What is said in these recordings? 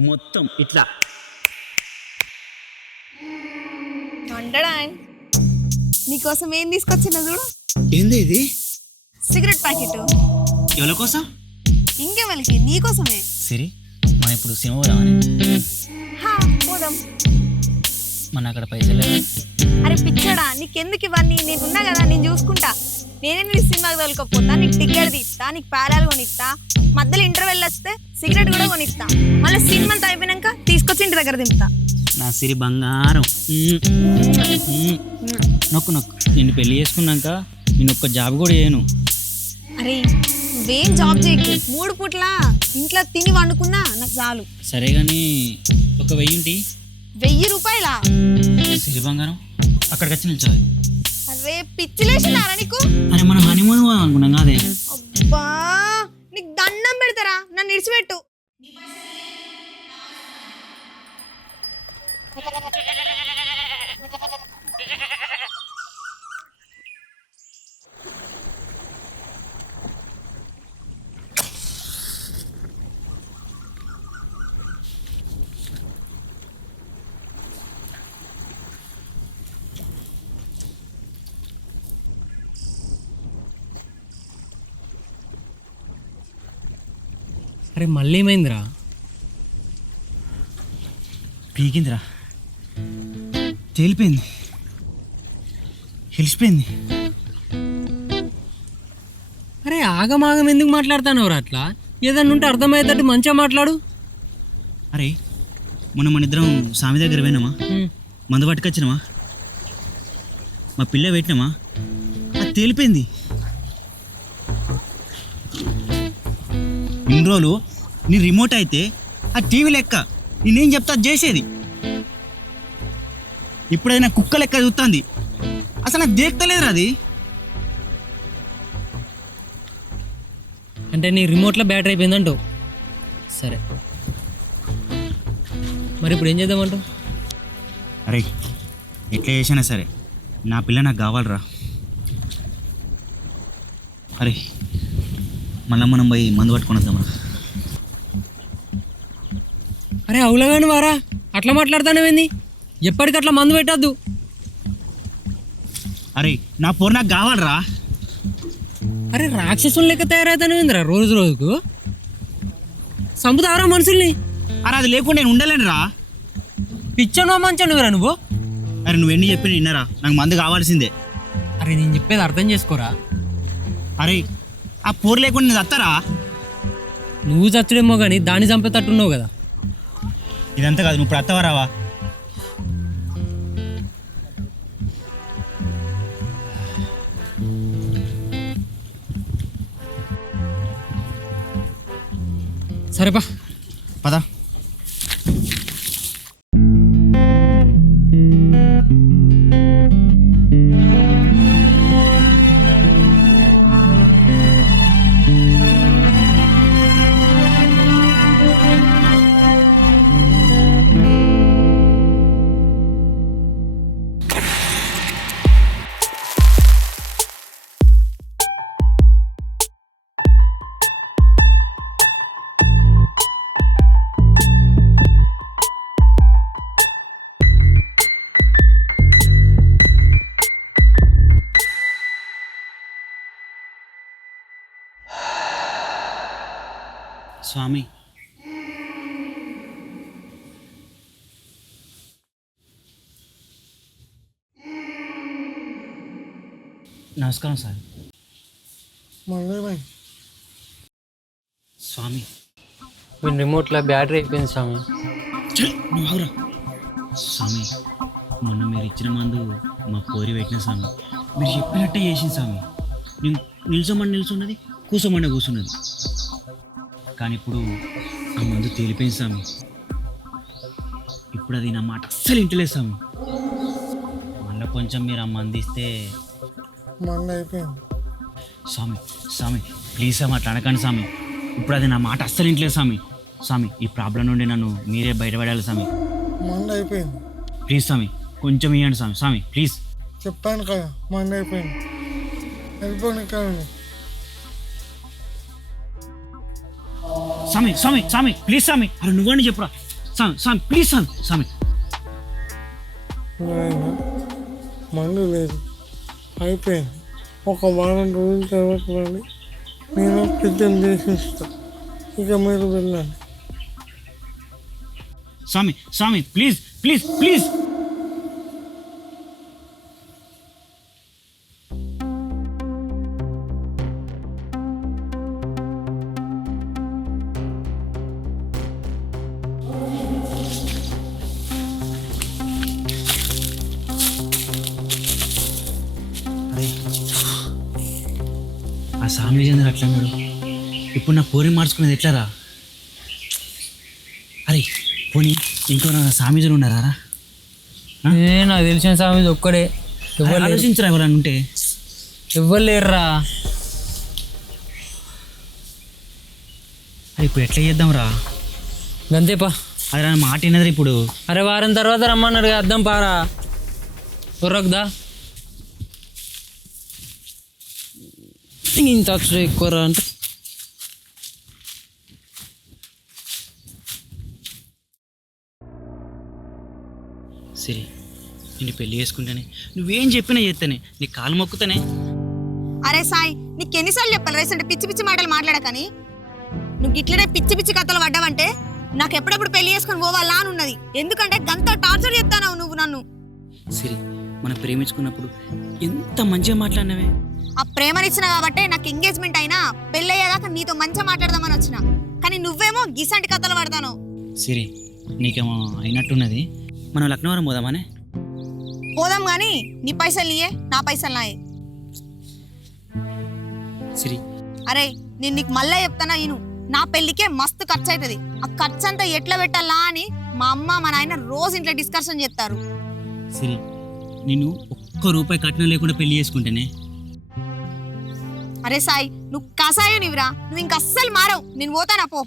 మొత్తం ఇట్లా. వండడా నీకోసం ఏం తీసుకొచ్చిన చూడు. ఏంది ఇది? Cigarette packet. ఎవరి కోసం? ఇంకెవరికి? నీకోసమే సిరి మనం ఇప్పుడు సినిమా పోదామని. హా పోదాం. మన అక్కడ పైసలు లేవు. అరే పిచ్చోడా నీకెందుకు ఇవన్నీ? నేను ఉన్నా కదా నేను చూసుకుంటా. నేనే నీ సినిమాకి తోలుకోపోతా నీకు టికెట్ తీస్తా నీకు పేరాలు కొనిస్తా మధ్యలో ఇంటర్వెల్ వస్తే సిగరెట్ కూడా కొనిస్తా. మళ్ళీ సినిమా అయిపోయినాక తీసుకొచ్చి ఇంటి దగ్గర దింపుతా నా సిరి బంగారం. నొక్కు నొక్కు. నిన్ను పెళ్ళి చేసుకున్నాక నేను ఒక్క జాబ్ కూడా చేయను. అరే నువ్వేం జాబ్ చేయకు. మూడు పూట్ల ఇంట్లో తిని వండుకున్నా నాకు చాలు. సరే కానీ ఒక వెయ్యింటి వెయ్యి రూపాయలా? సిరి బంగారం. అక్కడికి వచ్చి నిల్చోవాలి. అరే పిచ్చి లేచినారా నీకు? అరే మనం హనీమూన్ పోదాం అనుకున్నాం కాదే. అబ్బా నీకు దండం పెడతారా? నన్ను ఇడిచిపెట్టు. అరే మళ్ళీ ఏమైందిరా? పీకిందిరా. తేలిపోయింది. తెలిసిపోయింది అరే ఆగమాగం ఎందుకు మాట్లాడుతున్నావురా అట్లా? ఏదన్నా ఉంటే అర్థమయ్యేటట్టు మంచిగా మాట్లాడు. అరే మొన్న మన ఇద్దరం స్వామి దగ్గర పోయినామా? మందు పట్టుకొచ్చినామా? మా పిల్ల పెట్టినామా? అది తేలిపోయింది. ఇన్ని రోజులు నీ రిమోట్ అయితే ఆ టీవీ లెక్క నేనేం చెప్తా చేసేది. ఇప్పుడైనా కుక్క లెక్క చూస్తుంది అసలు నాకు దేక్తలేదురా అది. అంటే నీ రిమోట్లో బ్యాటరీ అయిపోయిందంటావు సరే. మరి ఇప్పుడు ఏం చేద్దామంటావు అరే ఎట్లా చేసినా సరే నా పిల్ల నాకు కావాలరా. అరే మళ్ళీ మనం పోయి మందు పట్టుకొని వద్దామా అరే అవులగాని వారా అట్లా మాట్లాడుతానేమైంది ఎప్పటికట్లా మందు పెట్టద్దు. అరే నా పోరు నాకు కావాలరా. అరే రాక్షసులు లెక్క తయారవుతానేమిందిరా రోజు రోజుకు? చంపుతావరా మనుషుల్ని? అరే అది లేకుండా నేను ఉండలేనురా పిచ్చనో మంచనురా నువ్వు? అరే నువ్వు ఎన్ని చెప్పి విన్నరా నాకు మందు కావాల్సిందే. అరే నేను చెప్పేది అర్థం చేసుకోరా? అరే ఆ పోరు లేకుండా నేను చస్తారా నువ్వు చచ్చుడేమో కానీ దాన్ని చంపేటట్టున్నావు కదా. ఇదంతా కాదు నువ్వు ఇప్పుడు అత్తవా రావా? సరేపా పదా స్వామి. నమస్కారం సార్. స్వామి. మీ రిమోట్లో బ్యాటరీ అయిపోయింది స్వామి. స్వామి మొన్న మీరు ఇచ్చిన మందు మా పోరి పెట్టిన స్వామి. మీరు చెప్పినట్టే చేసింది స్వామి. నేను నిల్చోమని నిల్చున్నది కూర్చోమని కూర్చున్నది. కానీ ఇప్పుడు ఆ మందు తేలిపోయింది స్వామి. ఇప్పుడు అది నా మాట అస్సలు ఇంటలేదు స్వామి. మళ్ళీ కొంచెం మీరు ఆ మందు ఇస్తే మంద అయిపోయింది. స్వామి స్వామి ప్లీజ్ స్వామి అట్లా అనకండి స్వామి. ఇప్పుడు అది నా మాట అస్సలు ఇంటలేదు స్వామి. స్వామి ఈ ప్రాబ్లం నుండి నన్ను మీరే బయటపడాలి స్వామి. మంద అయిపోయింది. ప్లీజ్ స్వామి కొంచెం ఇవ్వండి స్వామి. స్వామి ప్లీజ్. చెప్పాను కదా మంద అయిపోయింది. వెళ్ళిపోయిన స్వామి స్వామి స్వామి ప్లీజ్ స్వామి అరే నువ్వని చెప్పురా. స్వామి స్వామి ప్లీజ్ స్వామి స్వామి మందు లేదు. అయిపోయింది. ఒక వారం రోజుల తర్వాత రండి నేను సిద్ధం చేసి ఇస్తా ఇక మీరు వెళ్ళండి. స్వామి స్వామి ప్లీజ్ ప్లీజ్ ప్లీజ్ ఆ స్వామి చంద్ర అట్లా అన్నాడు ఇప్పుడు నా పోరి మార్చుకునేది ఎట్లారా? అరే పోనీ ఇంకో నా స్వామీజీలు ఉన్నారా? ఏ నాకు తెలిసిన స్వామి ఒక్కడే. ఆలోచించరా ఎవరన్నా ఉంటే? ఎవ్వరు లేరురా. అరే ఇప్పుడు ఎట్లా చేద్దాం రా గంతేపా నా మాట వినదురా ఇప్పుడు. అరే వారం తర్వాత రమ్మన్నాడు కదా, అద్దం పారా. కుర్రకుదా ఇంత అక్షరం ఎక్కువ అంటే సరే నేను పెళ్ళి చేసుకుంటానే. నువ్వేం చెప్పినా చేస్తానే నీ కాలు మొక్కుతానే. అరే సాయి నీకు ఎన్నిసార్లు చెప్పాలి రేస్ అంటే పిచ్చి పిచ్చి మాటలు మాట్లాడకని? నువ్వు ఇట్లనే పిచ్చి పిచ్చి కథలు పడ్డావంటే నాకు ఎప్పుడెప్పుడు పెళ్ళి చేసుకొని పోవాలా అని ఉన్నది. ఎందుకంటే గంత టార్చర్ చేస్తానావు నువ్వు నన్ను. సరే మనం ప్రేమించుకున్నప్పుడు ఎంత మంచిగా మాట్లాడినవే? ఆ ప్రేమనిచ్చిన కాబట్టి నాకు ఎంగేజ్మెంట్ అయినా పెళ్ళయ్యేదాకా నీతో మంచిగా మాట్లాడదామని వచ్చిన. కానీ నువ్వేమో గిసంటి కథలు పడతాను. సరే నీకేమో అయినట్టున్నది. మనం లక్నవరం పోదామనే? పోదాం కానీ నీ పైసలు నీయే నా పైసలు నాయే. సిరి. అరే నేను నీకు మళ్ళా చెప్తానా ఇను. నా పెళ్ళికే మస్తు ఖర్చు అవుతుంది ఆ ఖర్చు అంతా ఎట్లా పెట్టాలా అని మా అమ్మ మా నాయన రోజు ఇంట్లో డిస్కషన్ చేస్తారు సిరి నేను ఒక్క రూపాయి కట్నం లేకుండా పెళ్ళి చేసుకుంటేనే. అరే సాయి నువ్వు కసాయం నీవిరా నువ్వు ఇంక అస్సలు మారవు. నేను పోతానా పో.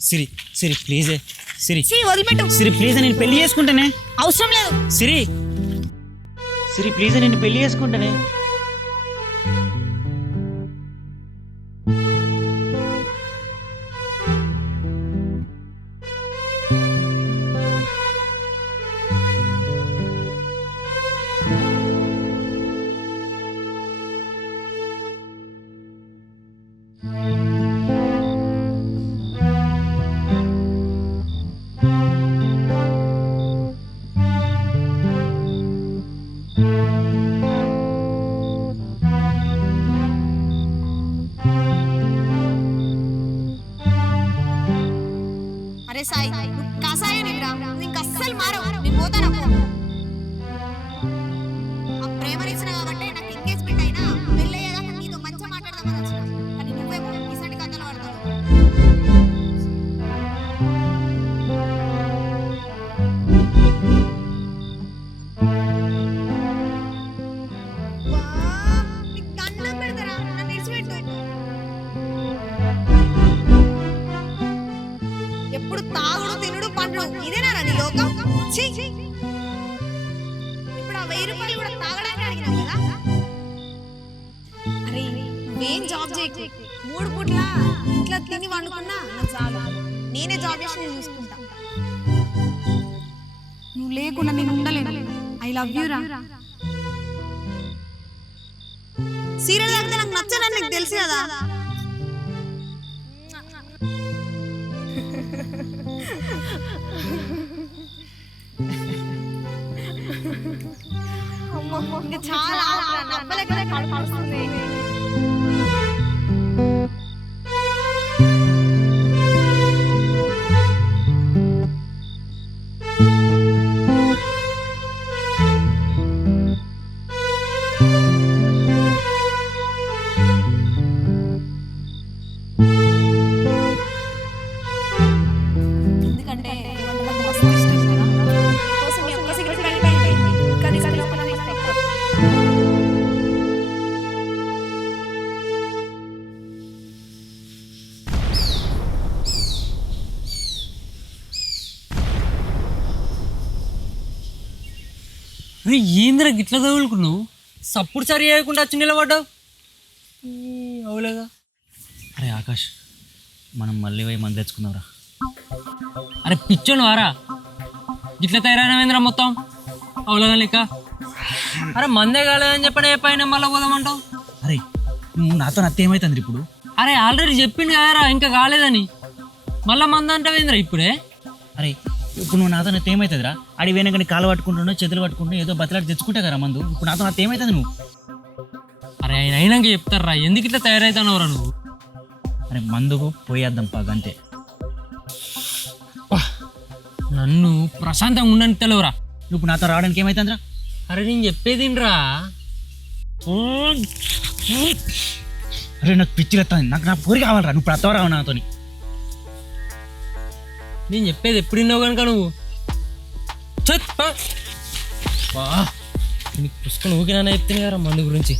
సిరి సిరి ప్లీజే. సిరి. చీ, వదిలిపెట్టు. సిరి ప్లీజ్ నేను పెళ్ళి చేసుకుంటానే. అవసరం లేదు. సిరి. సిరి ప్లీజ్ నేను పెళ్ళి చేసుకుంటానే. అరే సాయి నువ్వు కసాయం నీవిరా నువ్వు ఇంక అస్సలు మారవు. నేను పోతానా? మూడు పూట్ల ఇంట్లో తిని వండుకున్నా నాకు చాలు. నేనే జాబ్ చేసి నేను చూసుకుంటా. నువ్వు లేకుండా నేను ఉండలేను. ఐ లవ్ యూ రా. సీరియల్ తాగితే నాకు నచ్చదని నీకు తెలుసు కదా. చాలా నవ్వలేకనే కడుపు అరే ఏందిరా గిట్లా తగులుకున్నావు? సప్పుడు సరి చేయకుండా వచ్చి నిలబడ్డావు? అవులేగా. అరే ఆకాష్ మనం మళ్ళీ పోయి మంది తెచ్చుకుందాంరా. అరే పిచ్చోను వారా. ఇట్లా తయారైనవేంద్రా మొత్తం? అవులగా లెక్క అరే మందే కాలేదని చెప్పనే పైన మళ్ళీ పోదామంటావు? అరే నాతో నత్త ఏమవుతుంది ఇప్పుడు? అరే ఆల్రెడీ చెప్పింది కదరా ఇంకా కాలేదని. మళ్ళా మంద అంటావేంద్రా ఇప్పుడే? అరే ఇప్పుడు నువ్వు నాతో నత్త ఏమవుతుందిరా అడి వెనక నీ కాలు పట్టుకుంటున్నావు చేతులు పట్టుకుంటున్నావు ఏదో బతలాడి తెచ్చుకుంటా కదా మందు. ఇప్పుడు నాతో నత్త ఏమవుతుంది నువ్వు? అరే ఆయన అయినాక చెప్తారా ఎందుకు ఇట్లా తయారైతున్నావురా నువ్వు? అరే మందుకు పోయేద్దాం పగ అంతే. నన్ను ప్రశాంతంగా ఉండని తెలవరా? నువ్వు ఇప్పుడు నాతో రావడానికి ఏమవుతుందిరా అరే నేను చెప్పేదిరా అరే నాకు పిచ్చి నాకు నా పూరి కావాలరా. నువ్వు ఇప్పుడు అత్తవరావు నాతోని. నేను చెప్పేది ఎప్పుడు విన్నావు కనుక నువ్వు? చెప్ పా. వా. పుస్తకం ఊకినా చెప్తాను కదా మందు గురించి.